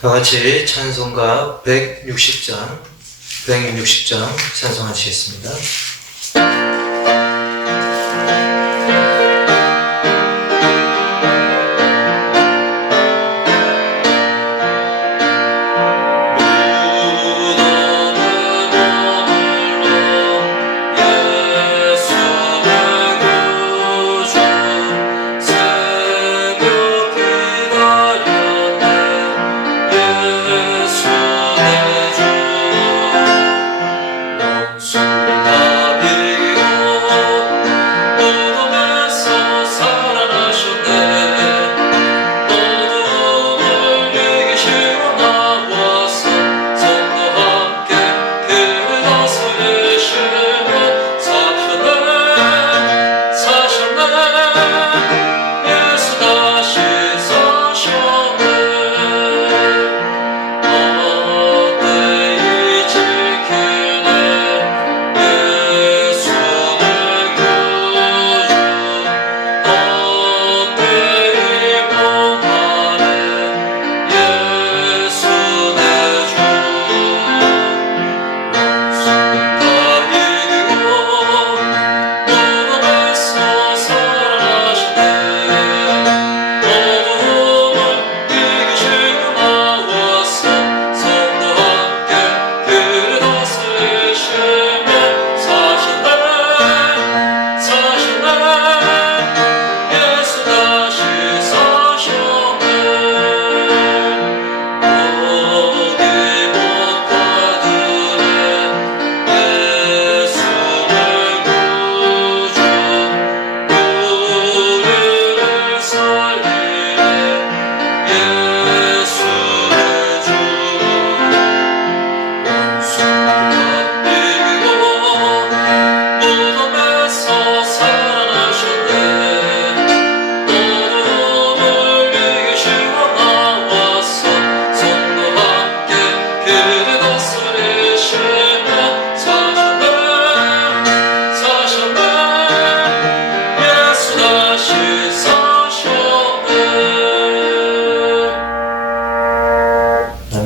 다 같이 찬송가 160장 찬송하시겠습니다.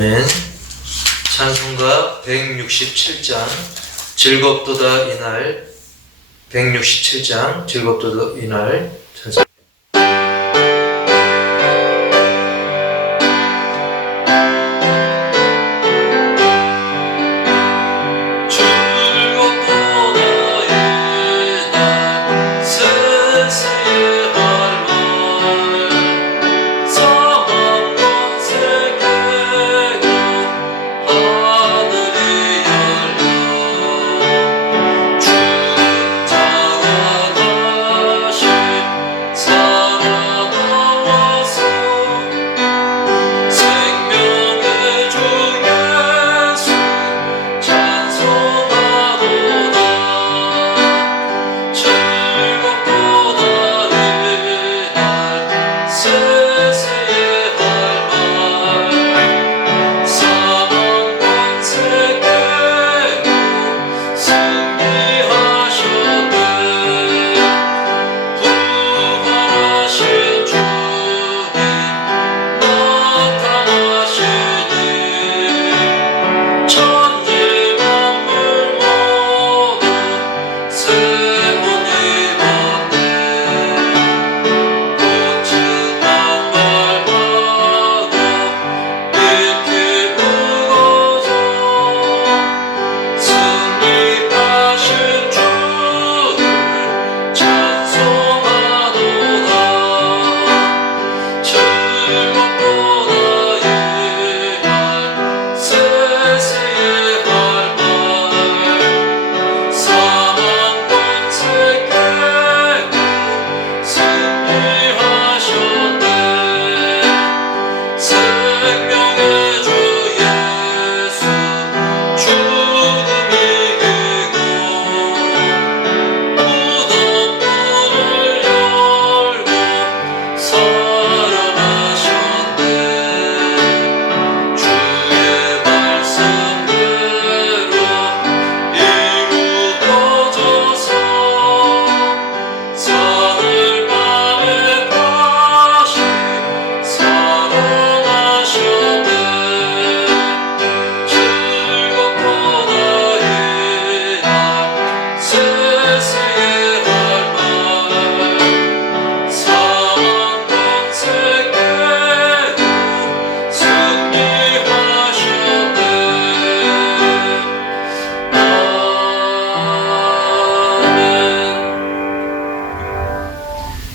아멘. 찬송가 167장 즐겁도다 이날 167장 즐겁도다 이날 찬송. 주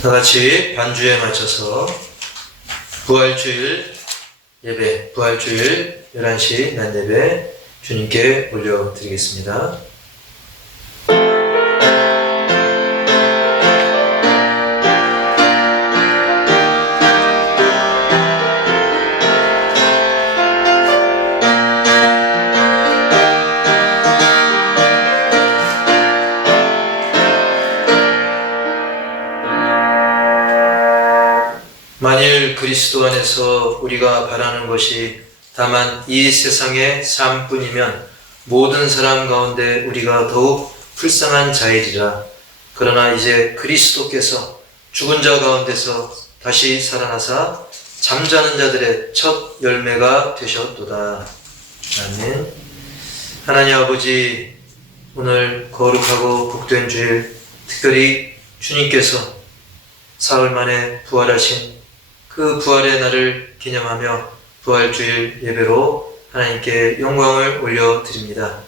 다 같이 반주에 맞춰서 부활주일 예배, 부활주일 11시 난 예배 주님께 올려드리겠습니다. 만일 그리스도 안에서 우리가 바라는 것이 다만 이 세상의 삶뿐이면 모든 사람 가운데 우리가 더욱 불쌍한 자이리라. 그러나 이제 그리스도께서 죽은 자 가운데서 다시 살아나사 잠자는 자들의 첫 열매가 되셨도다. 아멘. 하나님 아버지, 오늘 거룩하고 복된 주일, 특별히 주님께서 사흘 만에 부활하신 그 부활의 날을 기념하며 부활주일 예배로 하나님께 영광을 올려드립니다.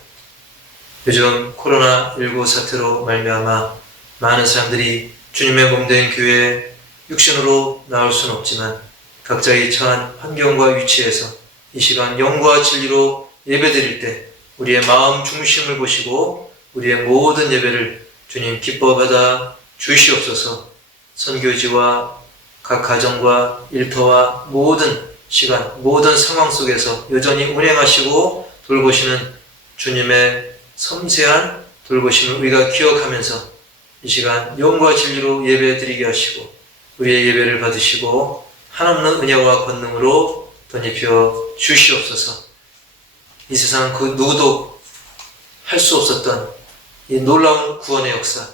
요즘 코로나19 사태로 말미암아 많은 사람들이 주님의 몸된 교회에 육신으로 나올 수는 없지만 각자의 처한 환경과 위치에서 이 시간 영과 진리로 예배드릴 때 우리의 마음 중심을 보시고 우리의 모든 예배를 주님 기뻐 받아 주시옵소서. 선교지와 각 가정과 일터와 모든 시간, 모든 상황 속에서 여전히 운행하시고 돌보시는 주님의 섬세한 돌보심을 우리가 기억하면서 이 시간 영과 진리로 예배드리게 하시고 우리의 예배를 받으시고 한없는 은혜와 권능으로 덧입혀 주시옵소서. 이 세상 그 누구도 할 수 없었던 이 놀라운 구원의 역사,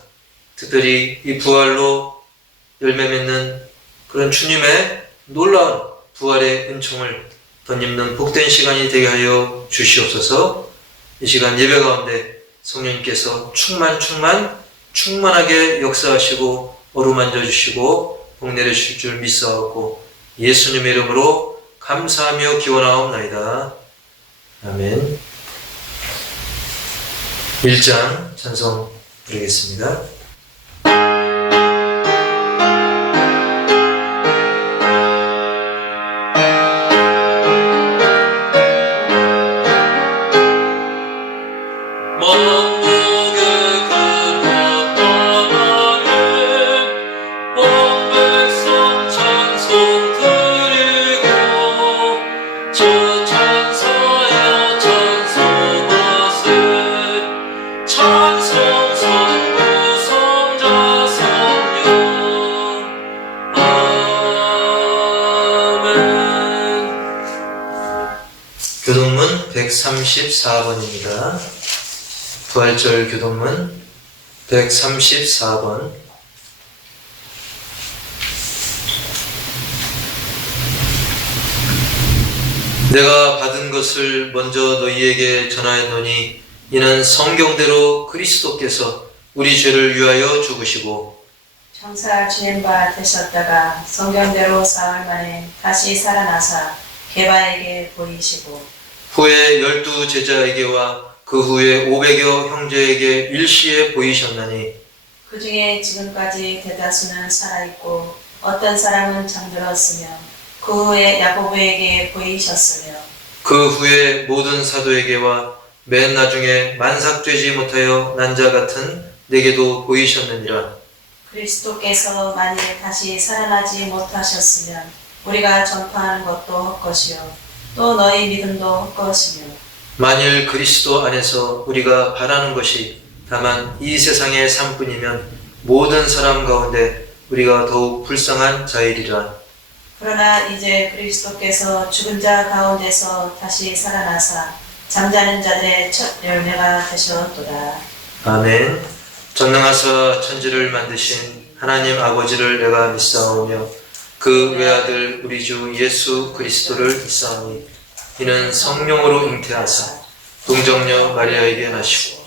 특별히 이 부활로 열매 맺는 그런 주님의 놀라운 부활의 은총을 덧입는 복된 시간이 되게 하여 주시옵소서. 이 시간 예배 가운데 성령님께서 충만하게 역사하시고 어루만져 주시고 복내려 주실 줄 믿사옵고 예수님의 이름으로 감사하며 기원하옵나이다. 아멘. 1장 찬송 부르겠습니다. 교동문 134번입니다. 부활절 교동문 134번. 내가 받은 것을 먼저 너희에게 전하였노니 이는 성경대로 그리스도께서 우리 죄를 위하여 죽으시고 청사 지은 바 되셨다가 성경대로 사흘 만에 다시 살아나사 게바에게 보이시고 후에 12 제자에게와 그 후에 500여 형제에게 일시에 보이셨나니 그 중에 지금까지 대다수는 살아있고 어떤 사람은 잠들었으며 그 후에 야고보에게 보이셨으며 그 후에 모든 사도에게와 맨 나중에 만삭되지 못하여 난 자 같은 내게도 보이셨느니라. 그리스도께서 만일 다시 살아나지 못하셨으면 우리가 전파하는 것도 헛것이요 또 너희 믿음도 헛것이며 만일 그리스도 안에서 우리가 바라는 것이 다만 이 세상의 삶뿐이면 모든 사람 가운데 우리가 더욱 불쌍한 자이리라. 그러나 이제 그리스도께서 죽은 자 가운데서 다시 살아나사 잠자는 자들의 첫 열매가 되셨도다. 아멘. 전능하사 천지를 만드신 하나님 아버지를 내가 믿사오며 그 외아들 우리 주 예수 그리스도를 믿사오니 이는 성령으로 잉태하사 동정녀 마리아에게 나시고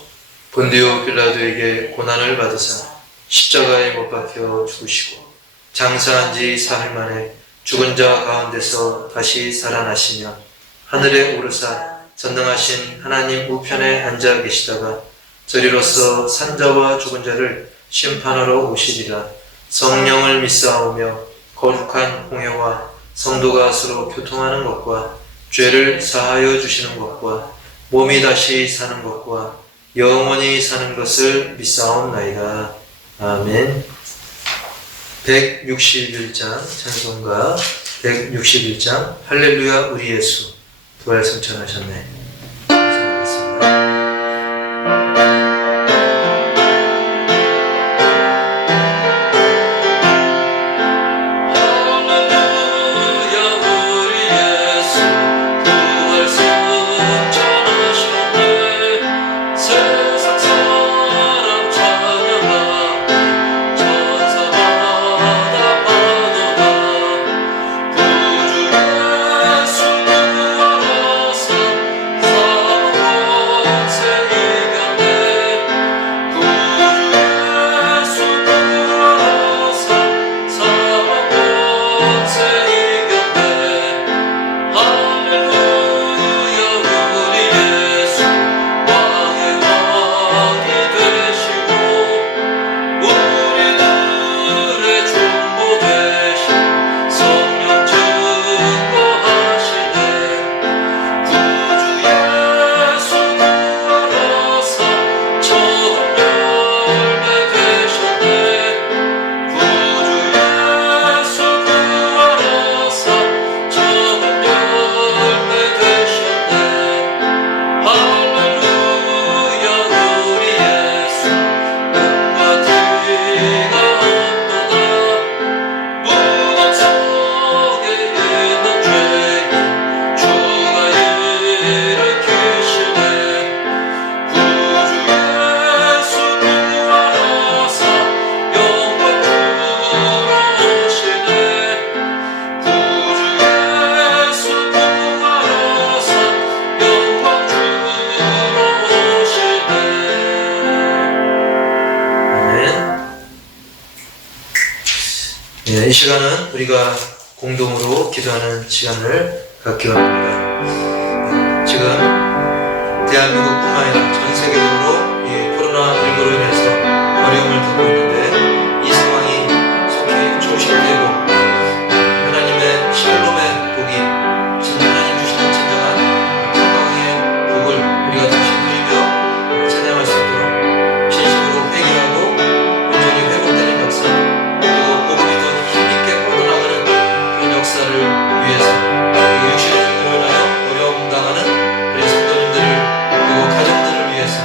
본디오 빌라도에게 고난을 받으사 십자가에 못 박혀 죽으시고 장사한 지 사흘 만에 죽은 자 가운데서 다시 살아나시며 하늘에 오르사 전능하신 하나님 우편에 앉아 계시다가 저리로서 산자와 죽은 자를 심판하러 오시리라. 성령을 믿사오며 거룩한 공회와 성도가 서로 교통하는 것과 죄를 사하여 주시는 것과 몸이 다시 사는 것과 영원히 사는 것을 믿사옵나이다. 아멘. 161장 찬송가 161장 할렐루야 우리 예수 부활 승천하셨네. 찬송하겠습니다. 이 시간은 우리가 공동으로 기도하는 시간을 갖기로 합니다. 지금 대한민국뿐만 아니라 전 세계적으로 이 코로나19로 인해서 어려움을 겪고 있는데 이 상황이 속히 종식되고 하나님의 샬롬의 복이 하나님 주시는 진정한 평강의 복을 우리가 다시 누리며 찬양할 수 있도록 진심으로 회개하고 온전히 회복되는 역사, 그리고 복음이 더 힘있게 뻗어나가는 그런 역사를 위해서, 그리고 육신의 죄로 인하여 어려움 당하는 우리 성도님들을, 그리고 가정들을 위해서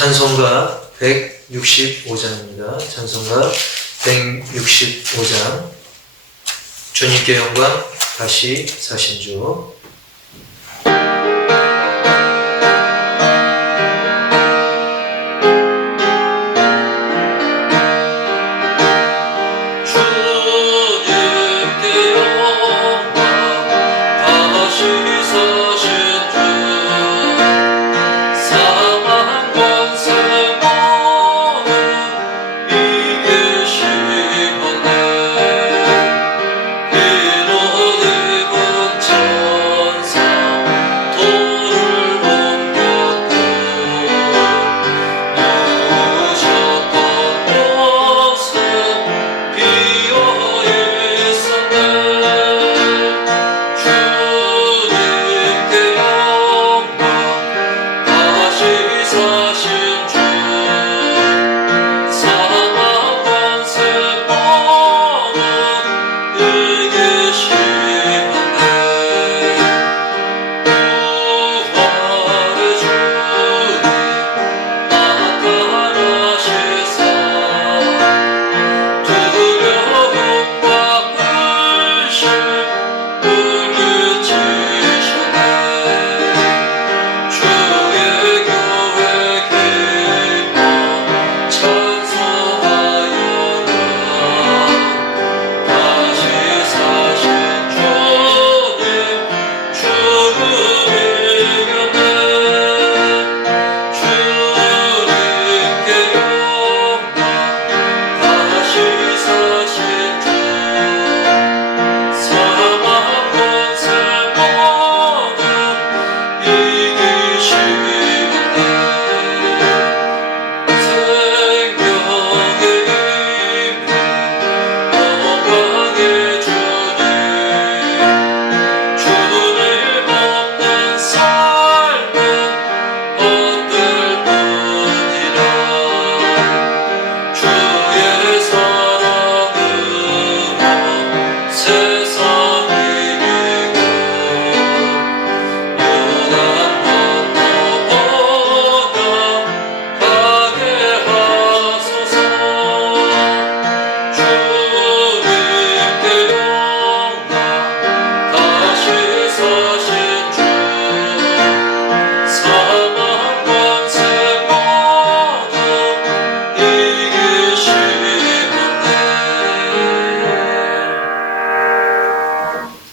찬송가 165장입니다. 찬송가 165장. 주님께 영광, 다시 사신 주.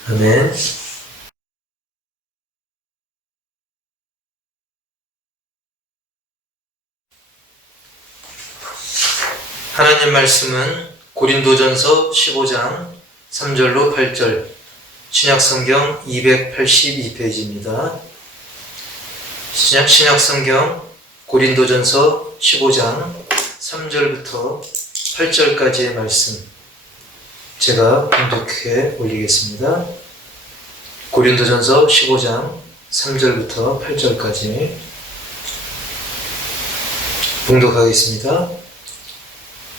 아멘. 하나님 말씀은 고린도전서 15장 3절로 8절, 신약성경 282페이지입니다. 신약성경 고린도전서 15장 3절부터 8절까지의 말씀 제가 봉독해 올리겠습니다. 고린도전서 15장 3절부터 8절까지 봉독하겠습니다.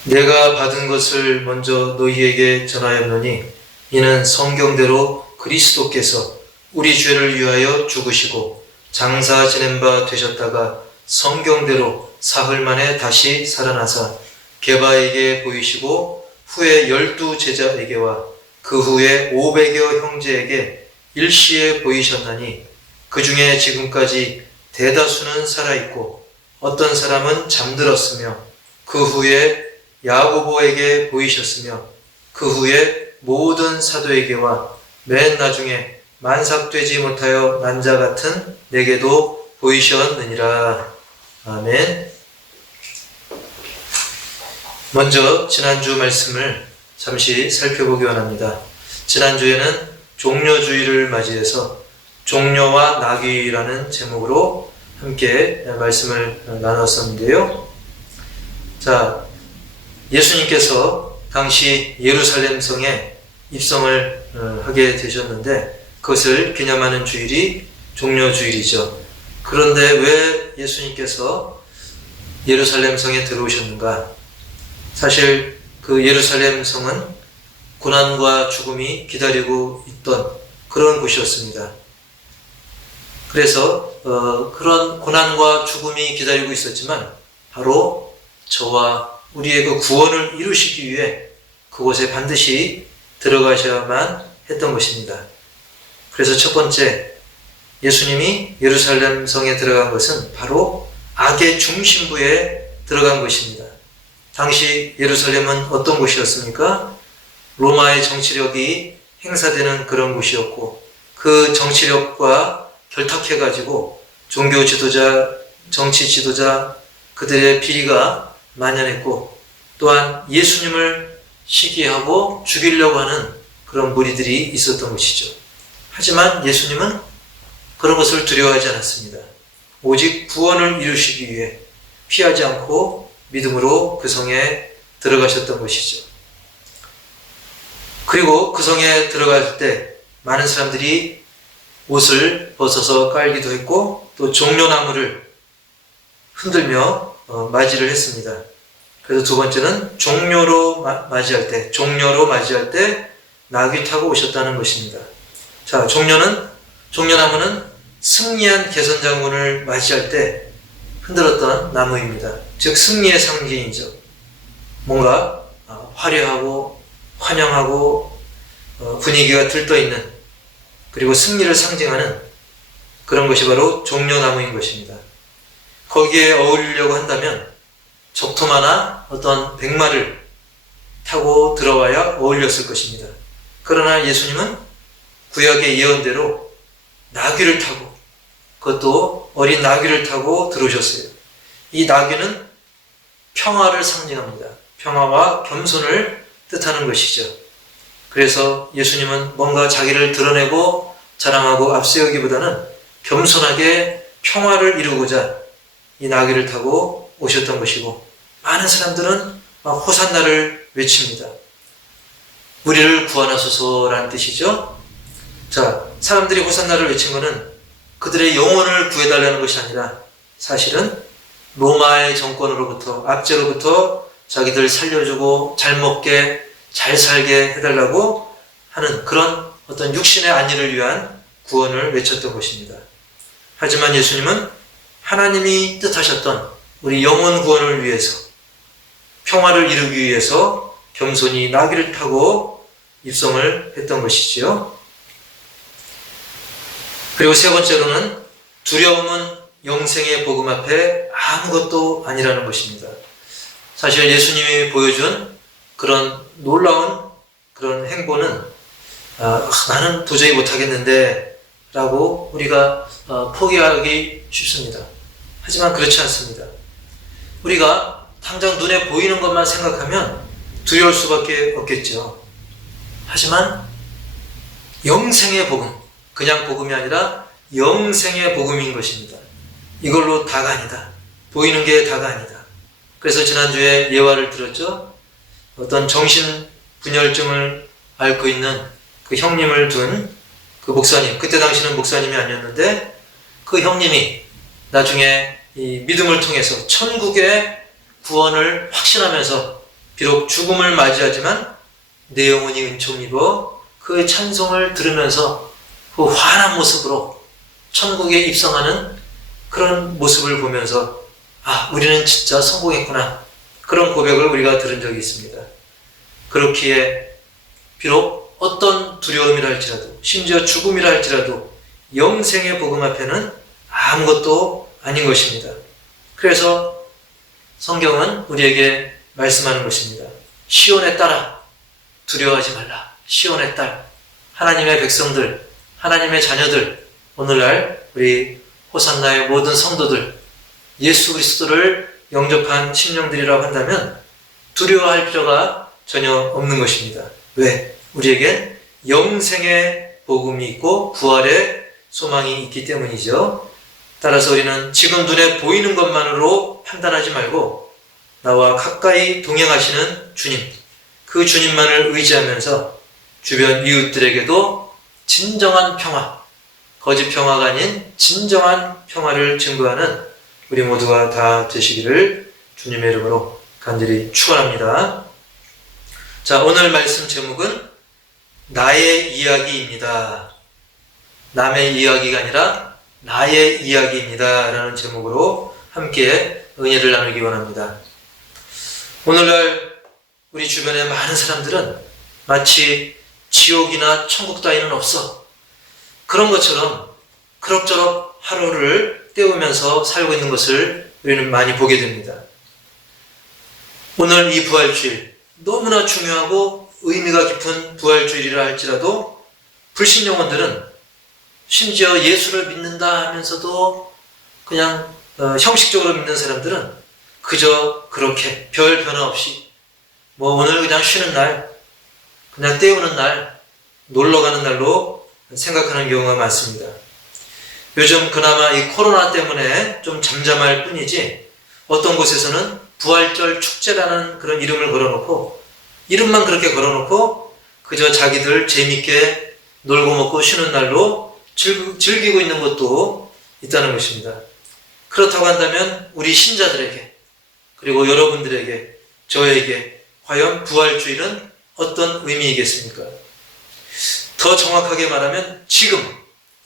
내가 받은 것을 먼저 너희에게 전하였노니 이는 성경대로 그리스도께서 우리 죄를 위하여 죽으시고 장사 지낸 바 되셨다가 성경대로 사흘 만에 다시 살아나사 게바에게 보이시고 후에 12 제자에게와 그 후에 500여 형제에게 일시에 보이셨나니 그 중에 지금까지 대다수는 살아있고 어떤 사람은 잠들었으며 그 후에 야고보에게 보이셨으며 그 후에 모든 사도에게와 맨 나중에 만삭되지 못하여 난 자 같은 내게도 보이셨느니라. 아멘. 먼저 지난주 말씀을 잠시 살펴보기 원합니다. 지난주에는 종려주의를 맞이해서 종려와 나귀라는 제목으로 함께 말씀을 나눴었는데요. 자, 예수님께서 당시 예루살렘 성에 입성을 하게 되셨는데 그것을 기념하는 주일이 종려주일이죠. 그런데 왜 예수님께서 예루살렘 성에 들어오셨는가? 사실 그 예루살렘 성은 고난과 죽음이 기다리고 있던 그런 곳이었습니다. 그래서 그런 고난과 죽음이 기다리고 있었지만 바로 저와 우리의 그 구원을 이루시기 위해 그곳에 반드시 들어가셔야만 했던 것입니다. 그래서 첫 번째, 예수님이 예루살렘 성에 들어간 것은 바로 악의 중심부에 들어간 것입니다. 당시 예루살렘은 어떤 곳이었습니까? 로마의 정치력이 행사되는 그런 곳이었고, 그 정치력과 결탁해가지고 종교 지도자, 정치 지도자, 그들의 비리가 만연했고, 또한 예수님을 시기하고 죽이려고 하는 그런 무리들이 있었던 것이죠. 하지만 예수님은 그런 것을 두려워하지 않았습니다. 오직 구원을 이루시기 위해 피하지 않고 믿음으로 그 성에 들어가셨던 것이죠. 그리고 그 성에 들어갈 때 많은 사람들이 옷을 벗어서 깔기도 했고, 또 종려나무를 흔들며 맞이를 했습니다. 그래서 두 번째는 종려로 맞이할 때 나귀 타고 오셨다는 것입니다. 자, 종려나무는 승리한 개선 장군을 맞이할 때 흔들었던 나무입니다. 즉 승리의 상징이죠. 뭔가 화려하고 환영하고 분위기가 들떠있는, 그리고 승리를 상징하는 그런 것이 바로 종려나무인 것입니다. 거기에 어울리려고 한다면 적토마나 어떤 백마를 타고 들어와야 어울렸을 것입니다. 그러나 예수님은 구약의 예언대로 나귀를 타고, 그것도 어린 나귀를 타고 들어오셨어요. 이 나귀는 평화를 상징합니다. 평화와 겸손을 뜻하는 것이죠. 그래서 예수님은 뭔가 자기를 드러내고 자랑하고 앞세우기보다는 겸손하게 평화를 이루고자 이 나귀를 타고 오셨던 것이고, 많은 사람들은 호산나를 외칩니다. 우리를 구원하소서라는 뜻이죠. 자, 사람들이 호산나를 외친 것은 그들의 영혼을 구해달라는 것이 아니라 사실은 로마의 정권으로부터, 압제로부터 자기들 살려주고 잘 먹게 잘 살게 해달라고 하는 그런 어떤 육신의 안위를 위한 구원을 외쳤던 것입니다. 하지만 예수님은 하나님이 뜻하셨던 우리 영혼 구원을 위해서, 평화를 이루기 위해서 겸손히 나귀를 타고 입성을 했던 것이지요. 그리고 세 번째로는 두려움은 영생의 복음 앞에 아무것도 아니라는 것입니다. 사실 예수님이 보여준 그런 놀라운 그런 행보는 나는 도저히 못하겠는데 라고 우리가 포기하기 쉽습니다. 하지만 그렇지 않습니다. 우리가 당장 눈에 보이는 것만 생각하면 두려울 수밖에 없겠죠. 하지만 영생의 복음, 그냥 복음이 아니라 영생의 복음인 것입니다. 이걸로 다가 아니다. 보이는 게 다가 아니다. 그래서 지난주에 예화를 들었죠. 어떤 정신분열증을 앓고 있는 그 형님을 둔 그 목사님, 그때 당시는 목사님이 아니었는데 그 형님이 나중에 이 믿음을 통해서 천국의 구원을 확신하면서 비록 죽음을 맞이하지만 내 영혼이 은총을 입어 그의 찬송을 들으면서 그 환한 모습으로 천국에 입성하는 그런 모습을 보면서 우리는 진짜 성공했구나, 그런 고백을 우리가 들은 적이 있습니다. 그렇기에 비록 어떤 두려움이라 할지라도, 심지어 죽음이라 할지라도 영생의 복음 앞에는 아무것도 아닌 것입니다. 그래서 성경은 우리에게 말씀하는 것입니다. 시온의 딸아, 두려워하지 말라. 시온의 딸, 하나님의 백성들, 하나님의 자녀들, 오늘날 우리 호산나의 모든 성도들, 예수 그리스도를 영접한 심령들이라고 한다면 두려워할 필요가 전혀 없는 것입니다. 왜? 우리에겐 영생의 복음이 있고 부활의 소망이 있기 때문이죠. 따라서 우리는 지금 눈에 보이는 것만으로 판단하지 말고 나와 가까이 동행하시는 주님, 그 주님만을 의지하면서 주변 이웃들에게도 진정한 평화, 거짓 평화가 아닌 진정한 평화를 증거하는 우리 모두가 다 되시기를 주님의 이름으로 간절히 축원합니다. 자, 오늘 말씀 제목은 나의 이야기입니다. 남의 이야기가 아니라 나의 이야기입니다 라는 제목으로 함께 은혜를 나누기 원합니다. 오늘날 우리 주변에 많은 사람들은 마치 지옥이나 천국 따위는 없어, 그런 것처럼 그럭저럭 하루를 때우면서 살고 있는 것을 우리는 많이 보게 됩니다. 오늘 이 부활주일, 너무나 중요하고 의미가 깊은 부활주일이라 할지라도 불신 영혼들은 심지어 예수를 믿는다 하면서도 그냥 형식적으로 믿는 사람들은 그저 그렇게 별 변화 없이 뭐 오늘 그냥 쉬는 날, 그냥 때우는 날, 놀러 가는 날로 생각하는 경우가 많습니다. 요즘 그나마 이 코로나 때문에 좀 잠잠할 뿐이지 어떤 곳에서는 부활절 축제라는 그런 이름을 걸어놓고, 이름만 그렇게 걸어놓고 그저 자기들 재밌게 놀고 먹고 쉬는 날로 즐기고 있는 것도 있다는 것입니다. 그렇다고 한다면 우리 신자들에게, 그리고 여러분들에게, 저에게 과연 부활주일은 어떤 의미이겠습니까? 더 정확하게 말하면 지금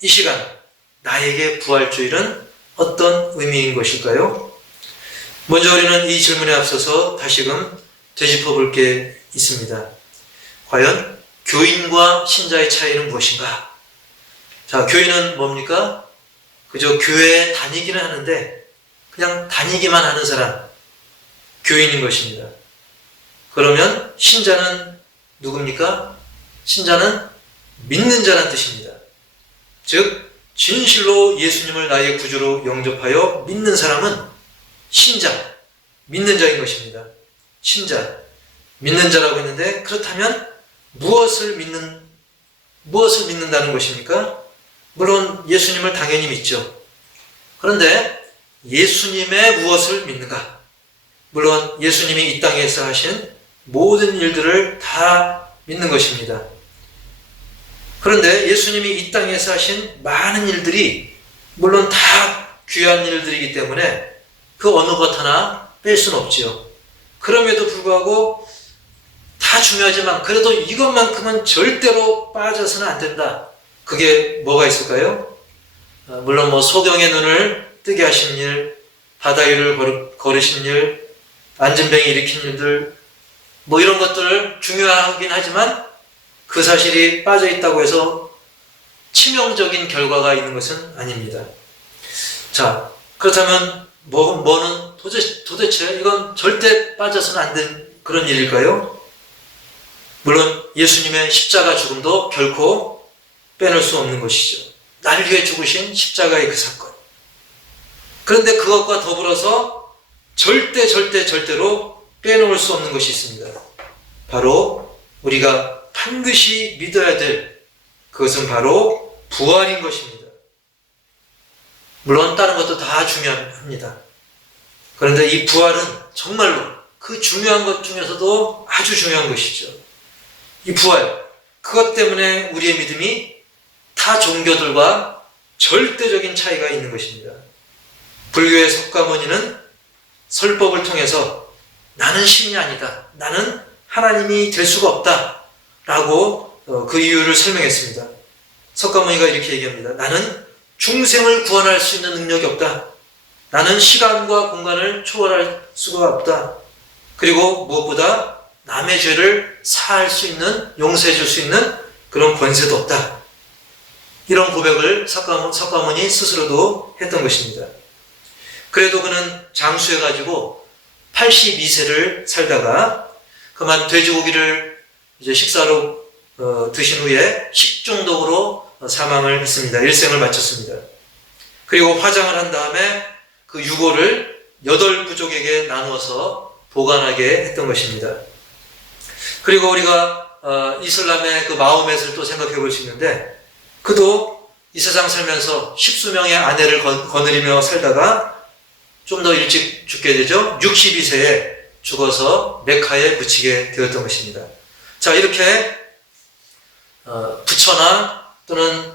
이 시간 나에게 부활주일은 어떤 의미인 것일까요? 먼저 우리는 이 질문에 앞서서 다시금 되짚어 볼 게 있습니다. 과연 교인과 신자의 차이는 무엇인가? 자, 교인은 뭡니까? 그저 교회에 다니기는 하는데 그냥 다니기만 하는 사람, 교인인 것입니다. 그러면 신자는 누굽니까? 신자는 믿는 자란 뜻입니다. 즉 진실로 예수님을 나의 구주로 영접하여 믿는 사람은 신자, 믿는 자인 것입니다. 신자, 믿는 자라고 했는데, 그렇다면 무엇을 믿는다는 것입니까? 물론 예수님을 당연히 믿죠. 그런데 예수님의 무엇을 믿는가? 물론 예수님이 이 땅에서 하신 모든 일들을 다 믿는 것입니다. 그런데 예수님이 이 땅에서 하신 많은 일들이 물론 다 귀한 일들이기 때문에 그 어느 것 하나 뺄 수는 없지요. 그럼에도 불구하고 다 중요하지만 그래도 이것만큼은 절대로 빠져서는 안 된다. 그게 뭐가 있을까요? 물론 뭐 소경의 눈을 뜨게 하신 일, 바다 위를 걸으신 일, 안진뱅이 일으킨 일들, 뭐 이런 것들 중요하긴 하지만 그 사실이 빠져 있다고 해서 치명적인 결과가 있는 것은 아닙니다. 자, 그렇다면 뭐는 도대체 이건 절대 빠져서는 안 된 그런 일일까요? 물론 예수님의 십자가 죽음도 결코 빼놓을 수 없는 것이죠. 나를 위해 죽으신 십자가의 그 사건. 그런데 그것과 더불어서 절대로 빼놓을 수 없는 것이 있습니다. 바로 우리가 반드시 믿어야 될 그것은 바로 부활인 것입니다. 물론 다른 것도 다 중요합니다. 그런데 이 부활은 정말로 그 중요한 것 중에서도 아주 중요한 것이죠. 이 부활, 그것 때문에 우리의 믿음이 타 종교들과 절대적인 차이가 있는 것입니다. 불교의 석가모니는 설법을 통해서 나는 신이 아니다, 나는 하나님이 될 수가 없다 라고 그 이유를 설명했습니다. 석가모니가 이렇게 얘기합니다. 나는 중생을 구원할 수 있는 능력이 없다. 나는 시간과 공간을 초월할 수가 없다. 그리고 무엇보다 남의 죄를 사할 수 있는, 용서해 줄 수 있는 그런 권세도 없다. 이런 고백을 석가모니 스스로도 했던 것입니다. 그래도 그는 장수해가지고 82세를 살다가 그만 돼지고기를 이제 식사로 드신 후에 식중독으로 사망을 했습니다. 일생을 마쳤습니다. 그리고 화장을 한 다음에 그 유골을 8부족에게 나누어서 보관하게 했던 것입니다. 그리고 우리가 이슬람의 그 마호멧을 또 생각해 볼 수 있는데, 그도 이 세상 살면서 십수명의 아내를 거느리며 살다가 좀 더 일찍 죽게 되죠. 62세에 죽어서 메카에 묻히게 되었던 것입니다. 자, 이렇게 부처나 또는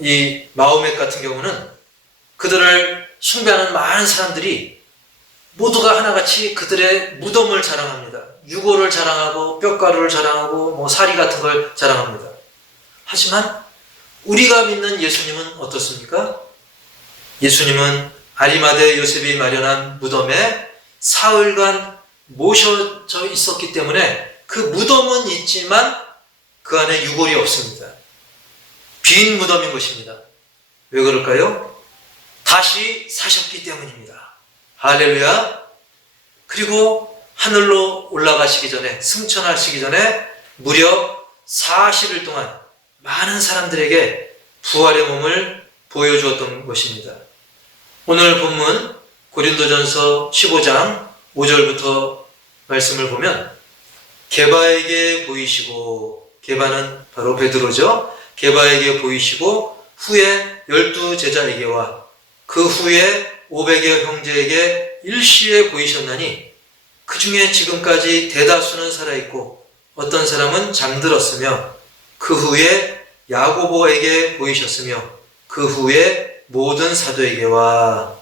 이 마호멧 같은 경우는 그들을 숭배하는 많은 사람들이 모두가 하나같이 그들의 무덤을 자랑합니다. 유골을 자랑하고 뼈가루를 자랑하고 뭐 사리 같은 걸 자랑합니다. 하지만 우리가 믿는 예수님은 어떻습니까? 예수님은 아리마대 요셉이 마련한 무덤에 사흘간 모셔져 있었기 때문에 그 무덤은 있지만 그 안에 유골이 없습니다. 빈 무덤인 것입니다. 왜 그럴까요? 다시 사셨기 때문입니다. 할렐루야. 그리고 하늘로 올라가시기 전에, 승천하시기 전에 무려 40일 동안 많은 사람들에게 부활의 몸을 보여주었던 것입니다. 오늘 본문 고린도전서 15장 5절부터 말씀을 보면 게바에게 보이시고, 게바는 바로 베드로죠. 게바에게 보이시고 후에 12제자에게와 그 후에 500여 형제에게 일시에 보이셨나니 그 중에 지금까지 대다수는 살아있고 어떤 사람은 잠들었으며 그 후에 야고보에게 보이셨으며 그 후에 모든 사도에게와.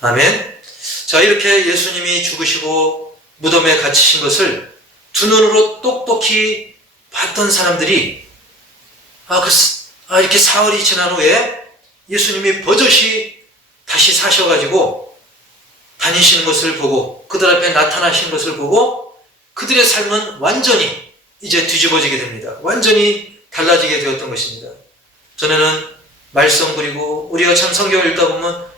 아멘. 자, 이렇게 예수님이 죽으시고 무덤에 갇히신 것을 두 눈으로 똑똑히 봤던 사람들이 이렇게 사흘이 지난 후에 예수님이 버젓이 다시 사셔가지고 다니시는 것을 보고 그들 앞에 나타나신 것을 보고 그들의 삶은 완전히 이제 뒤집어지게 됩니다. 완전히 달라지게 되었던 것입니다. 전에는 말씀, 그리고 우리가 참 성경을 읽다 보면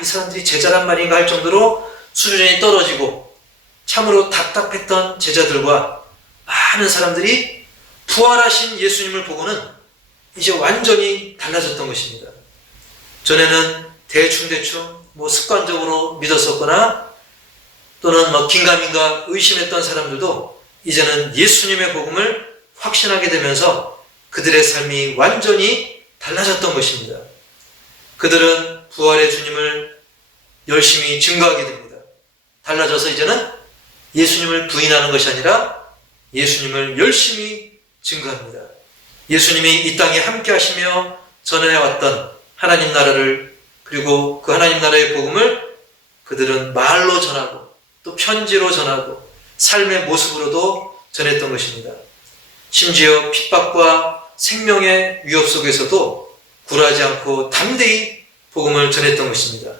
이 사람들이 제자란 말인가 할 정도로 수준이 떨어지고 참으로 답답했던 제자들과 많은 사람들이 부활하신 예수님을 보고는 이제 완전히 달라졌던 것입니다. 전에는 대충 습관적으로 믿었었거나 또는 긴가민가 의심했던 사람들도 이제는 예수님의 복음을 확신하게 되면서 그들의 삶이 완전히 달라졌던 것입니다. 그들은 부활의 주님을 열심히 증거하게 됩니다. 달라져서 이제는 예수님을 부인하는 것이 아니라 예수님을 열심히 증거합니다. 예수님이 이 땅에 함께 하시며 전해왔던 하나님 나라를, 그리고 그 하나님 나라의 복음을 그들은 말로 전하고 또 편지로 전하고 삶의 모습으로도 전했던 것입니다. 심지어 핍박과 생명의 위협 속에서도 굴하지 않고 담대히 복음을 전했던 것입니다.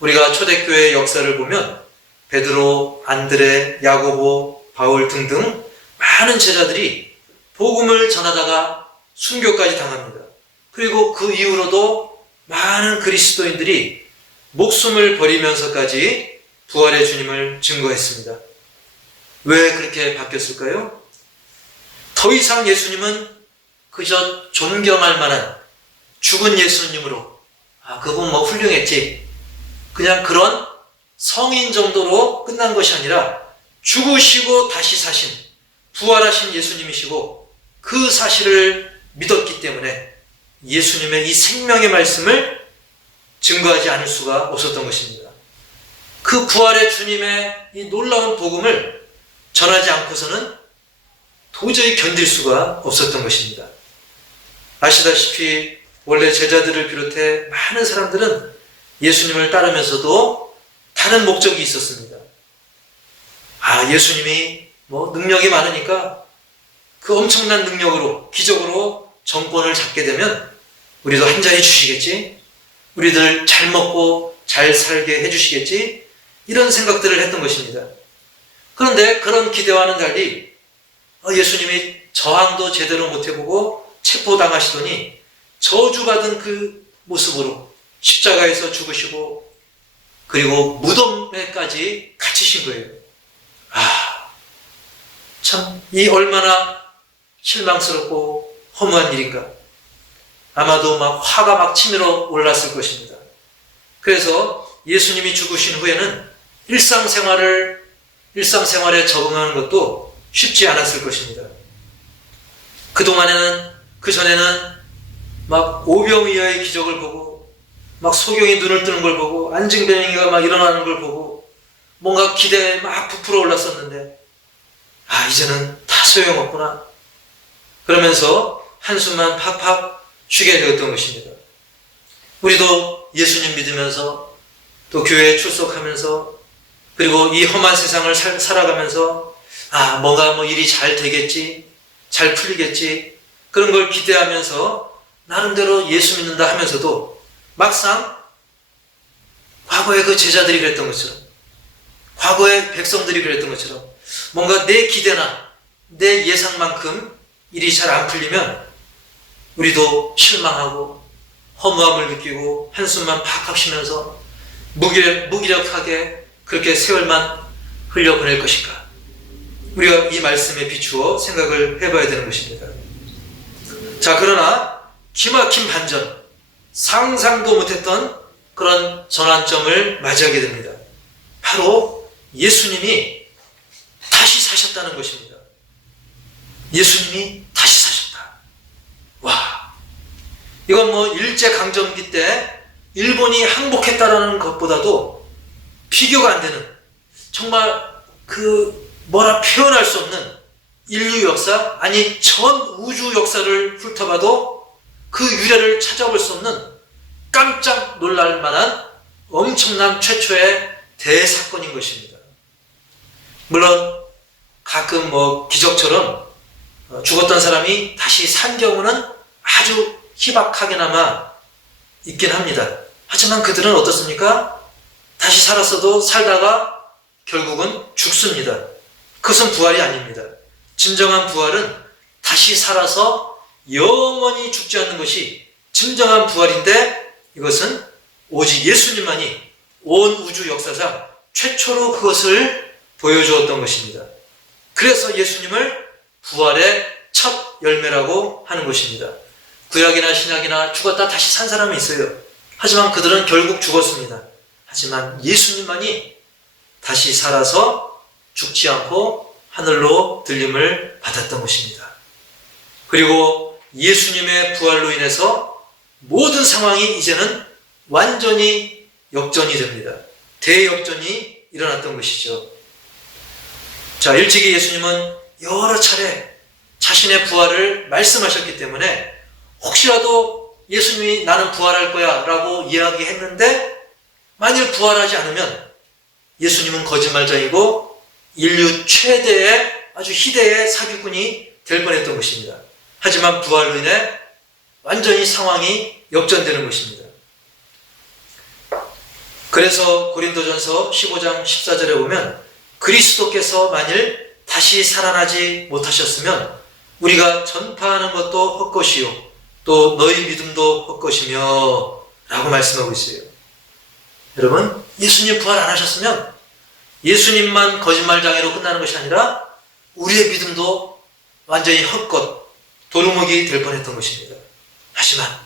우리가 초대교회의 역사를 보면 베드로, 안드레, 야고보, 바울 등등 많은 제자들이 복음을 전하다가 순교까지 당합니다. 그리고 그 이후로도 많은 그리스도인들이 목숨을 버리면서까지 부활의 주님을 증거했습니다. 왜 그렇게 바뀌었을까요? 더 이상 예수님은 그저 존경할 만한 죽은 예수님으로, 그분 훌륭했지, 그냥 그런 성인 정도로 끝난 것이 아니라 죽으시고 다시 사신 부활하신 예수님이시고 그 사실을 믿었기 때문에 예수님의 이 생명의 말씀을 증거하지 않을 수가 없었던 것입니다. 그 부활의 주님의 이 놀라운 복음을 전하지 않고서는 도저히 견딜 수가 없었던 것입니다. 아시다시피 원래 제자들을 비롯해 많은 사람들은 예수님을 따르면서도 다른 목적이 있었습니다. 예수님이 능력이 많으니까 그 엄청난 능력으로, 기적으로 정권을 잡게 되면 우리도 한 자리 주시겠지? 우리들 잘 먹고 잘 살게 해주시겠지? 이런 생각들을 했던 것입니다. 그런데 그런 기대와는 달리 예수님이 저항도 제대로 못해보고 체포당하시더니 저주받은 그 모습으로 십자가에서 죽으시고 그리고 무덤에까지 갇히신 거예요. 참 이 얼마나 실망스럽고 허무한 일인가. 아마도 화가 치밀어 올랐을 것입니다. 그래서 예수님이 죽으신 후에는 일상생활에 적응하는 것도 쉽지 않았을 것입니다. 그전에는 오병이어의 기적을 보고 소경이 눈을 뜨는 걸 보고 안증뱅이가 일어나는 걸 보고 뭔가 기대에 부풀어 올랐었는데 이제는 다 소용없구나. 그러면서 한숨만 팍팍 쉬게 되었던 것입니다. 우리도 예수님 믿으면서 또 교회에 출석하면서 그리고 이 험한 세상을 살아가면서 뭔가 일이 잘 되겠지, 잘 풀리겠지, 그런 걸 기대하면서 나름대로 예수 믿는다 하면서도 막상 과거에 그 제자들이 그랬던 것처럼, 과거의 백성들이 그랬던 것처럼 뭔가 내 기대나 내 예상만큼 일이 잘 안 풀리면 우리도 실망하고 허무함을 느끼고 한숨만 팍팍 쉬면서 무기력하게 그렇게 세월만 흘려보낼 것인가? 우리가 이 말씀에 비추어 생각을 해봐야 되는 것입니다. 자, 그러나 기막힌 반전, 상상도 못했던 그런 전환점을 맞이하게 됩니다. 바로 예수님이 다시 사셨다는 것입니다. 예수님이 다시 사셨다. 와, 이건 뭐 일제강점기 때 일본이 항복했다라는 것보다도 비교가 안 되는, 정말 뭐라 표현할 수 없는 인류 역사, 아니 전 우주 역사를 훑어봐도 그 유래를 찾아볼 수 없는 깜짝 놀랄 만한 엄청난 최초의 대사건인 것입니다. 물론 가끔 기적처럼 죽었던 사람이 다시 산 경우는 아주 희박하게나마 있긴 합니다. 하지만 그들은 어떻습니까? 다시 살았어도 살다가 결국은 죽습니다. 그것은 부활이 아닙니다. 진정한 부활은 다시 살아서 영원히 죽지 않는 것이 진정한 부활인데, 이것은 오직 예수님만이 온 우주 역사상 최초로 그것을 보여주었던 것입니다. 그래서 예수님을 부활의 첫 열매라고 하는 것입니다. 구약이나 신약이나 죽었다 다시 산 사람이 있어요. 하지만 그들은 결국 죽었습니다. 하지만 예수님만이 다시 살아서 죽지 않고 하늘로 들림을 받았던 것입니다. 그리고 예수님의 부활로 인해서 모든 상황이 이제는 완전히 역전이 됩니다. 대역전이 일어났던 것이죠. 자, 일찍이 예수님은 여러 차례 자신의 부활을 말씀하셨기 때문에 혹시라도 예수님이 나는 부활할 거야 라고 이야기했는데, 만일 부활하지 않으면 예수님은 거짓말자이고 인류 최대의 아주 희대의 사기꾼이 될 뻔했던 것입니다. 하지만 부활로 인해 완전히 상황이 역전되는 것입니다. 그래서 고린도전서 15장 14절에 보면 그리스도께서 만일 다시 살아나지 못하셨으면 우리가 전파하는 것도 헛것이요 또 너희 믿음도 헛것이며 라고 말씀하고 있어요. 여러분, 예수님 부활 안 하셨으면 예수님만 거짓말장애로 끝나는 것이 아니라 우리의 믿음도 완전히 헛것, 도루묵이 될 뻔했던 것입니다. 하지만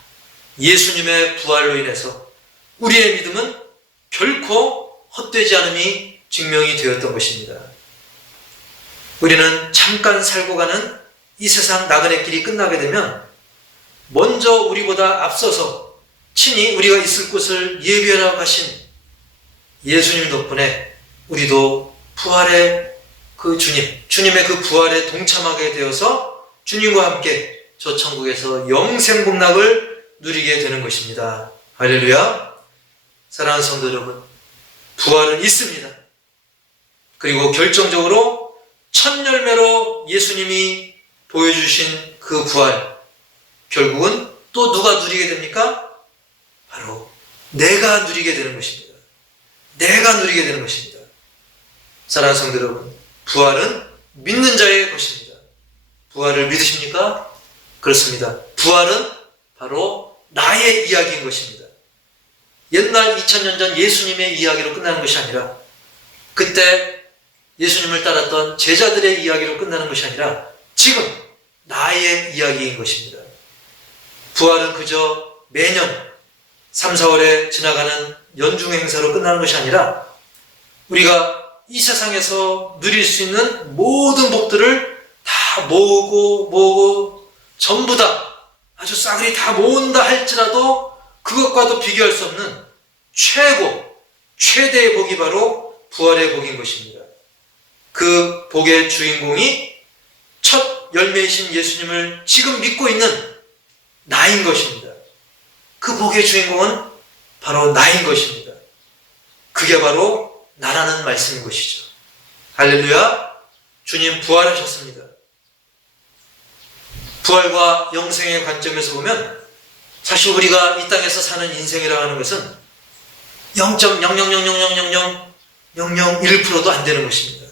예수님의 부활로 인해서 우리의 믿음은 결코 헛되지 않음이 증명이 되었던 것입니다. 우리는 잠깐 살고 가는 이 세상 나그네 길이 끝나게 되면 먼저 우리보다 앞서서 친히 우리가 있을 곳을 예비하라고 하신 예수님 덕분에 우리도 부활의 그 주님의 그 부활에 동참하게 되어서 주님과 함께 저 천국에서 영생 복락을 누리게 되는 것입니다. 할렐루야. 사랑하는 성도 여러분, 부활은 있습니다. 그리고 결정적으로 첫 열매로 예수님이 보여주신 그 부활, 결국은 또 누가 누리게 됩니까? 바로 내가 누리게 되는 것입니다. 내가 누리게 되는 것입니다. 사랑하는 성도 여러분, 부활은 믿는 자의 것입니다. 부활을 믿으십니까? 그렇습니다. 부활은 바로 나의 이야기인 것입니다. 옛날 2000년 전 예수님의 이야기로 끝나는 것이 아니라 그때 예수님을 따랐던 제자들의 이야기로 끝나는 것이 아니라 지금 나의 이야기인 것입니다. 부활은 그저 매년 3, 4월에 지나가는 연중 행사로 끝나는 것이 아니라 우리가 이 세상에서 누릴 수 있는 모든 복들을 다 모으고 전부 다 아주 싸그리 다 모은다 할지라도 그것과도 비교할 수 없는 최대의 복이 바로 부활의 복인 것입니다. 그 복의 주인공이 첫 열매이신 예수님을 지금 믿고 있는 나인 것입니다. 그 복의 주인공은 바로 나인 것입니다. 그게 바로 나라는 말씀인 것이죠. 할렐루야. 주님 부활하셨습니다. 부활과 영생의 관점에서 보면 사실 우리가 이 땅에서 사는 인생이라고 하는 것은 0.000000001%도 안 되는 것입니다.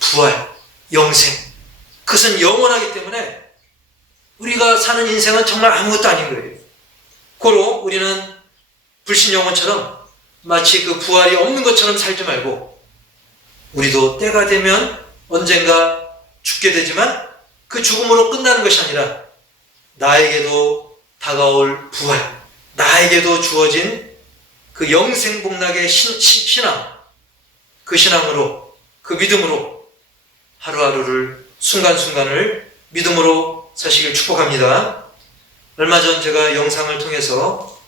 부활, 영생, 그것은 영원하기 때문에 우리가 사는 인생은 정말 아무것도 아닌 거예요. 고로 우리는 불신영혼처럼 마치 그 부활이 없는 것처럼 살지 말고, 우리도 때가 되면 언젠가 죽게 되지만 그 죽음으로 끝나는 것이 아니라 나에게도 다가올 부활, 나에게도 주어진 그 영생복락의 신앙, 그 신앙으로, 그 믿음으로 하루하루를, 순간순간을 믿음으로 사시길 축복합니다. 얼마 전 제가 영상을 통해서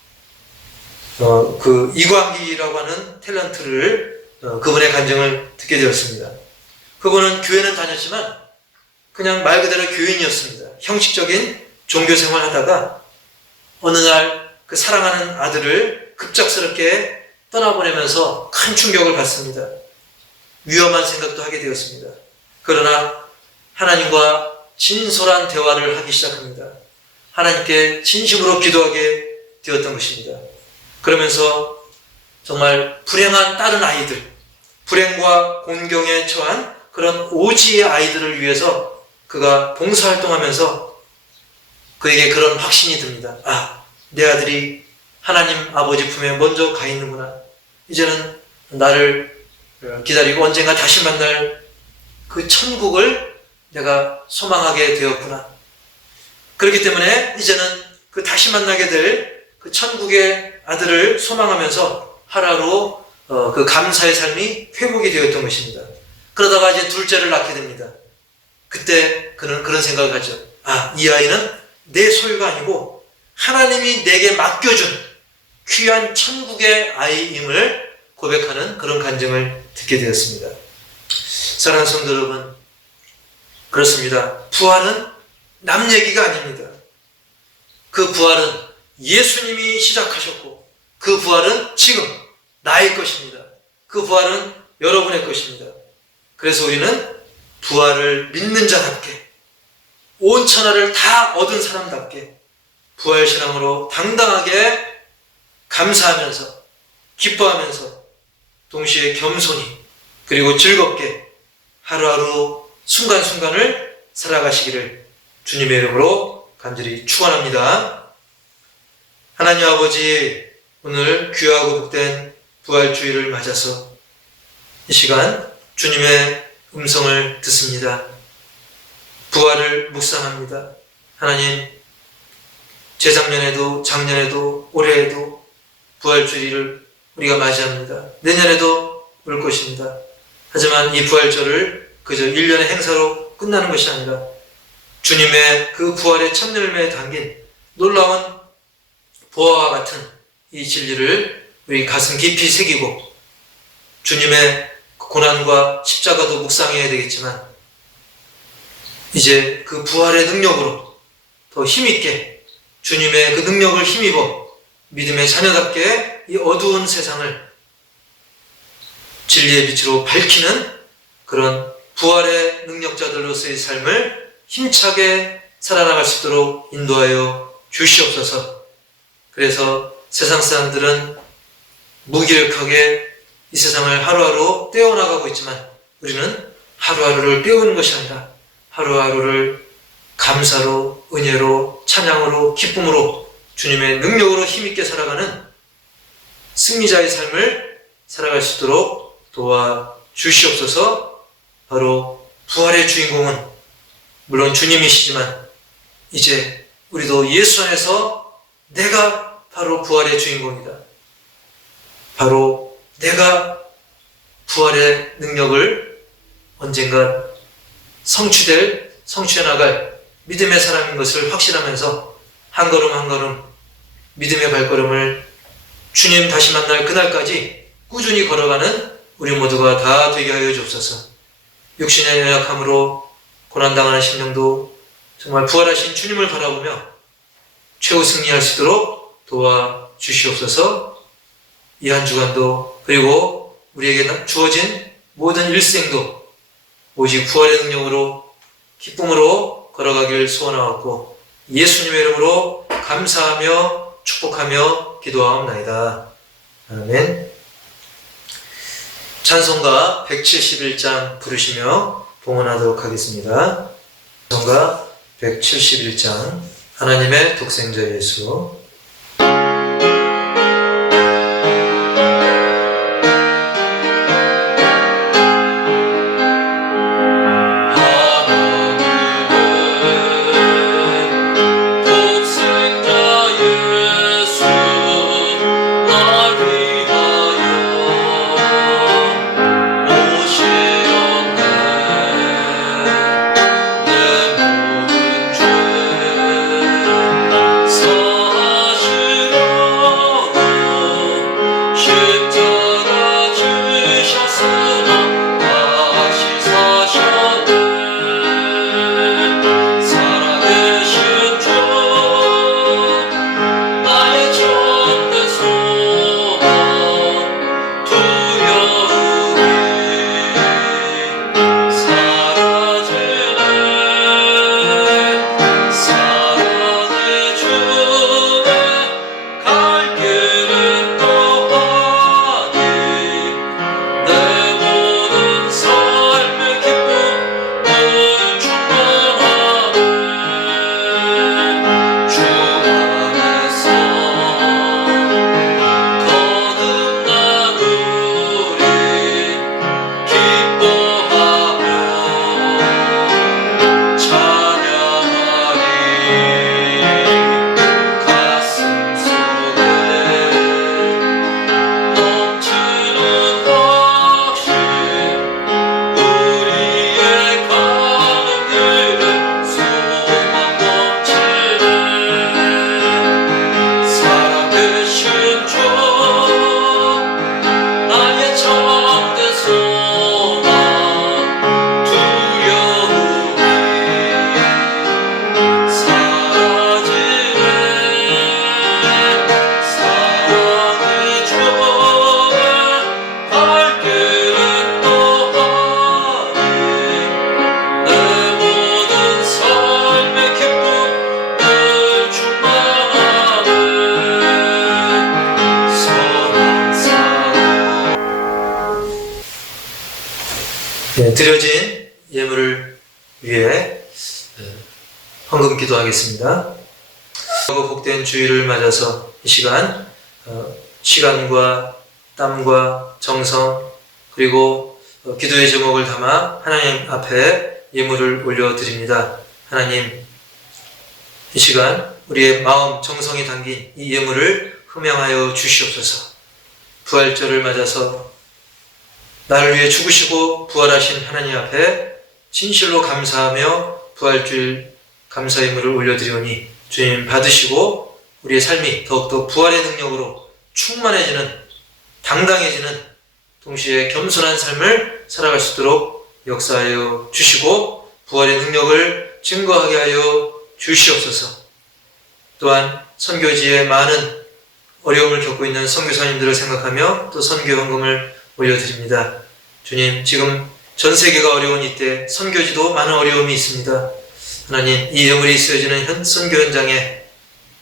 그 이광기라고 하는 탤런트를, 그분의 간증을 듣게 되었습니다. 그분은 교회는 다녔지만 그냥 말 그대로 교인이었습니다. 형식적인 종교생활 하다가 어느 날 그 사랑하는 아들을 급작스럽게 떠나보내면서 큰 충격을 받습니다. 위험한 생각도 하게 되었습니다. 그러나 하나님과 진솔한 대화를 하기 시작합니다. 하나님께 진심으로 기도하게 되었던 것입니다. 그러면서 정말 불행한 다른 아이들, 불행과 곤경에 처한 그런 오지의 아이들을 위해서 그가 봉사활동하면서 그에게 그런 확신이 듭니다. 아, 내 아들이 하나님 아버지 품에 먼저 가 있는구나. 이제는 나를 기다리고 언젠가 다시 만날 그 천국을 내가 소망하게 되었구나. 그렇기 때문에 이제는 그 다시 만나게 될 그 천국의 아들을 소망하면서 하루하루 그 감사의 삶이 회복이 되었던 것입니다. 그러다가 이제 둘째를 낳게 됩니다. 그때 그는 그런 생각을 하죠. 아, 이 아이는 내 소유가 아니고 하나님이 내게 맡겨준 귀한 천국의 아이임을 고백하는 그런 간증을 듣게 되었습니다. 사랑하는 성도 여러분, 그렇습니다. 부활은 남 얘기가 아닙니다. 그 부활은 예수님이 시작하셨고, 그 부활은 지금 나의 것입니다. 그 부활은 여러분의 것입니다. 그래서 우리는 부활을 믿는 자답게, 온 천하를 다 얻은 사람답게 부활신앙으로 당당하게 감사하면서, 기뻐하면서, 동시에 겸손히, 그리고 즐겁게 하루하루 순간순간을 살아가시기를 주님의 이름으로 간절히 축원합니다. 하나님 아버지, 오늘 귀하고 복된 부활주의를 맞아서 이 시간 주님의 음성을 듣습니다. 부활을 묵상합니다. 하나님, 재작년에도 작년에도 올해에도 부활주의를 우리가 맞이합니다. 내년에도 올 것입니다. 하지만 이 부활절을 그저 1년의 행사로 끝나는 것이 아니라 주님의 그 부활의 첫 열매에 담긴 놀라운 보화와 같은 이 진리를 우리 가슴 깊이 새기고 주님의 고난과 십자가도 묵상해야 되겠지만 이제 그 부활의 능력으로 더 힘있게 주님의 그 능력을 힘입어 믿음의 자녀답게 이 어두운 세상을 진리의 빛으로 밝히는 그런 부활의 능력자들로서의 삶을 힘차게 살아나갈 수 있도록 인도하여 주시옵소서. 그래서 세상 사람들은 무기력하게 이 세상을 하루하루 떼어나가고 있지만 우리는 하루하루를 떼우는 것이 아니라 하루하루를 감사로, 은혜로, 찬양으로, 기쁨으로 주님의 능력으로 힘있게 살아가는 승리자의 삶을 살아갈 수 있도록 도와주시옵소서. 바로 부활의 주인공은 물론 주님이시지만 이제 우리도 예수 안에서 내가 바로 부활의 주인공이다. 바로 내가 부활의 능력을 언젠가 성취해 나갈 믿음의 사람인 것을 확신하면서 한 걸음 한 걸음 믿음의 발걸음을 주님 다시 만날 그날까지 꾸준히 걸어가는 우리 모두가 다 되게 하여 주옵소서. 육신의 연약함으로 고난당하는 심령도 정말 부활하신 주님을 바라보며 최후 승리할 수 있도록 도와주시옵소서. 이 한 주간도 그리고 우리에게 주어진 모든 일생도 오직 부활의 능력으로 기쁨으로 걸어가길 소원하옵고 예수님의 이름으로 감사하며 축복하며 기도하옵나이다. 아멘. 찬송가 171장 부르시며 봉헌하도록 하겠습니다. 찬송가 171장 하나님의 독생자 예수. 드려진 예물을 위해 헌금 기도하겠습니다. 복된 주일을 맞아서 이 시간 시간과 땀과 정성 그리고 기도의 제목을 담아 하나님 앞에 예물을 올려드립니다. 하나님, 이 시간 우리의 마음 정성이 담긴 이 예물을 흠양하여 주시옵소서. 부활절을 맞아서 나를 위해 죽으시고 부활하신 하나님 앞에 진실로 감사하며 부활주일 감사 예물을 올려드리오니 주님 받으시고 우리의 삶이 더욱더 부활의 능력으로 충만해지는, 당당해지는, 동시에 겸손한 삶을 살아갈 수 있도록 역사하여 주시고 부활의 능력을 증거하게 하여 주시옵소서. 또한 선교지에 많은 어려움을 겪고 있는 선교사님들을 생각하며 또 선교 헌금을 올려드립니다. 주님, 지금 전 세계가 어려운 이때 선교지도 많은 어려움이 있습니다. 하나님, 이 예물이 쓰여지는 선교 현장에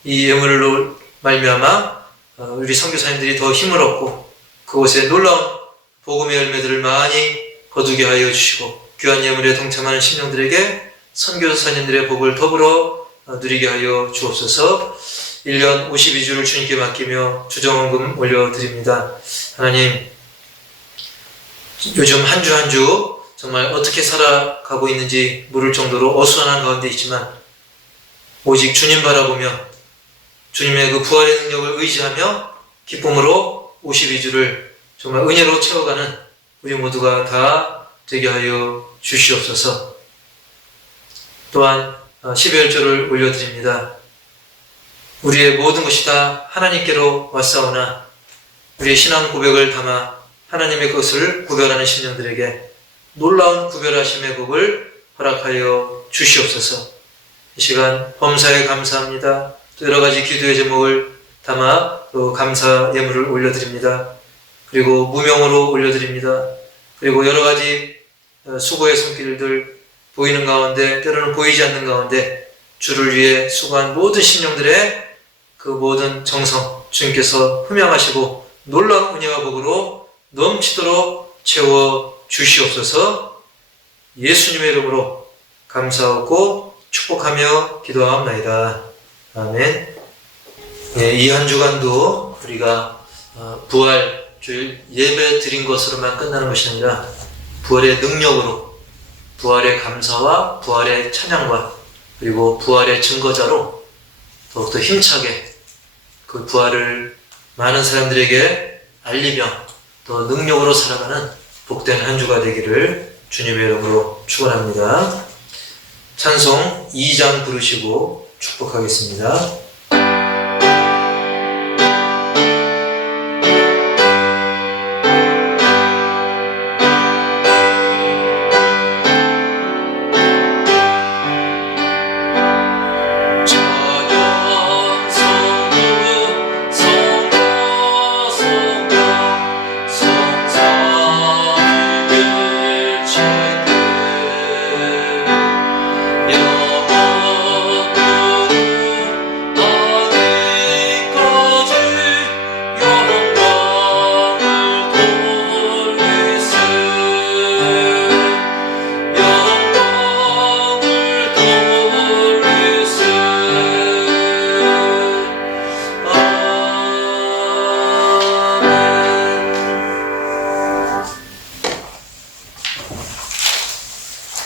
이 예물로 말미암아 우리 선교사님들이 더 힘을 얻고 그곳에 놀라운 복음의 열매들을 많이 거두게 하여 주시고 귀한 예물에 동참하는 신령들에게 선교사님들의 복을 더불어 누리게 하여 주옵소서. 1년 52주를 주님께 맡기며 주정헌금 올려드립니다. 하나님, 요즘 한 주 한 주 정말 어떻게 살아가고 있는지 모를 정도로 어수선한 가운데 있지만 오직 주님 바라보며 주님의 그 부활의 능력을 의지하며 기쁨으로 52주를 정말 은혜로 채워가는 우리 모두가 다 되게 하여 주시옵소서. 또한 12월절을 올려드립니다. 우리의 모든 것이 다 하나님께로 왔사오나 우리의 신앙 고백을 담아 하나님의 것을 구별하는 신령들에게 놀라운 구별하심의 복을 허락하여 주시옵소서. 이 시간 범사에 감사합니다. 또 여러 가지 기도의 제목을 담아 또 감사 예물을 올려드립니다. 그리고 무명으로 올려드립니다. 그리고 여러 가지 수고의 손길들 보이는 가운데 때로는 보이지 않는 가운데 주를 위해 수고한 모든 신령들의 그 모든 정성 주님께서 흠양하시고 놀라운 은혜와 복으로 넘치도록 채워 주시옵소서. 예수님의 이름으로 감사하고 축복하며 기도하옵나이다. 아멘. 이 한 주간도 우리가 부활 주일 예배 드린 것으로만 끝나는 것이 아니라 부활의 능력으로, 부활의 감사와 부활의 찬양과 그리고 부활의 증거자로 더욱더 힘차게 그 부활을 많은 사람들에게 알리며 더 능력으로 살아가는 복된 한 주가 되기를 주님의 이름으로 축원합니다. 찬송 2장 부르시고 축복하겠습니다.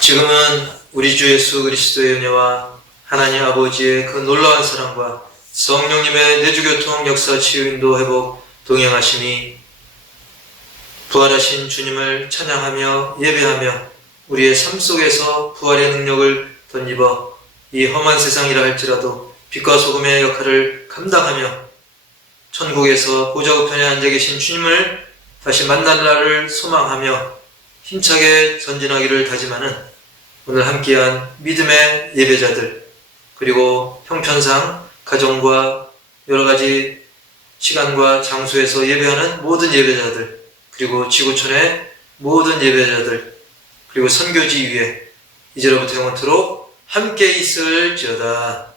지금은 우리 주 예수 그리스도의 은혜와 하나님 아버지의 그 놀라운 사랑과 성령님의 내주교통 역사 치유 인도 회복 동행하심이 부활하신 주님을 찬양하며 예배하며 우리의 삶 속에서 부활의 능력을 덧입어 이 험한 세상이라 할지라도 빛과 소금의 역할을 감당하며 천국에서 보좌 우편에 앉아 계신 주님을 다시 만날 날을 소망하며 힘차게 전진하기를 다짐하는 오늘 함께한 믿음의 예배자들, 그리고 형편상 가정과 여러가지 시간과 장소에서 예배하는 모든 예배자들, 그리고 지구촌의 모든 예배자들, 그리고 선교지 위에 이제로부터 영원토록 함께 있을지어다.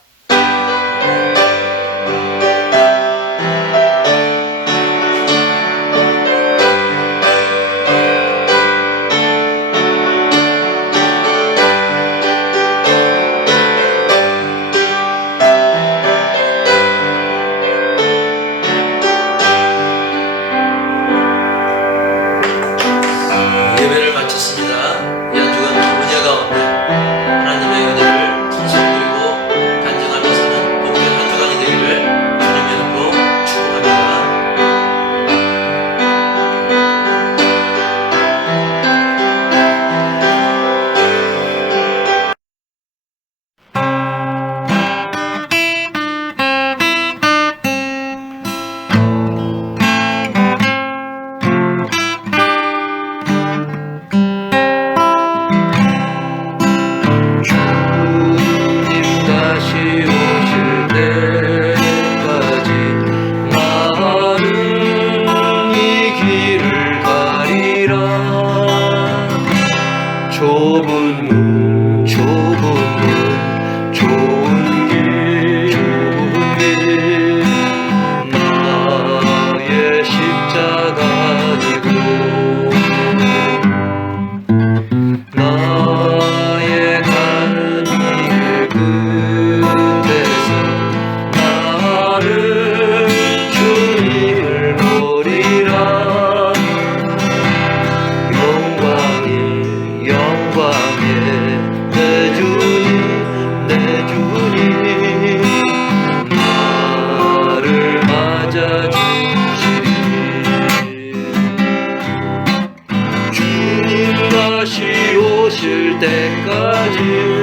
예배를 마쳤습니다. 이 한 주간 은혜 가운데 하나님의 은혜를 풍성 누리고 간증하며 사는 복된 한 주간이 되기를 주님의 이름으로 축복합니다. 좁은 문 좋은 길 나의 십자가 지고 나의 가는 길 끝에서 나를 주님을 보리라. 영광에 내 주님 나를 맞아주시리. 주님 다시 오실 때까지